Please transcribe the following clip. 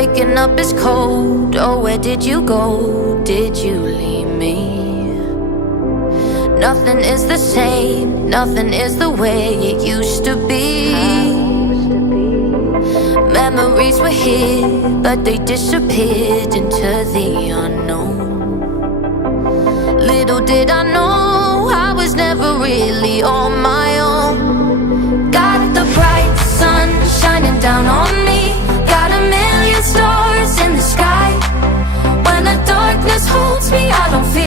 Waking up is cold, oh where did you go? Did you leave me? Nothing is the same, nothing is the way it used to be. Memories were here, but they disappeared into the unknown. Little did I know I was never really on my own. Got the bright sun shining down on me, got a million stars in the sky. When the darkness holds me, I don't feel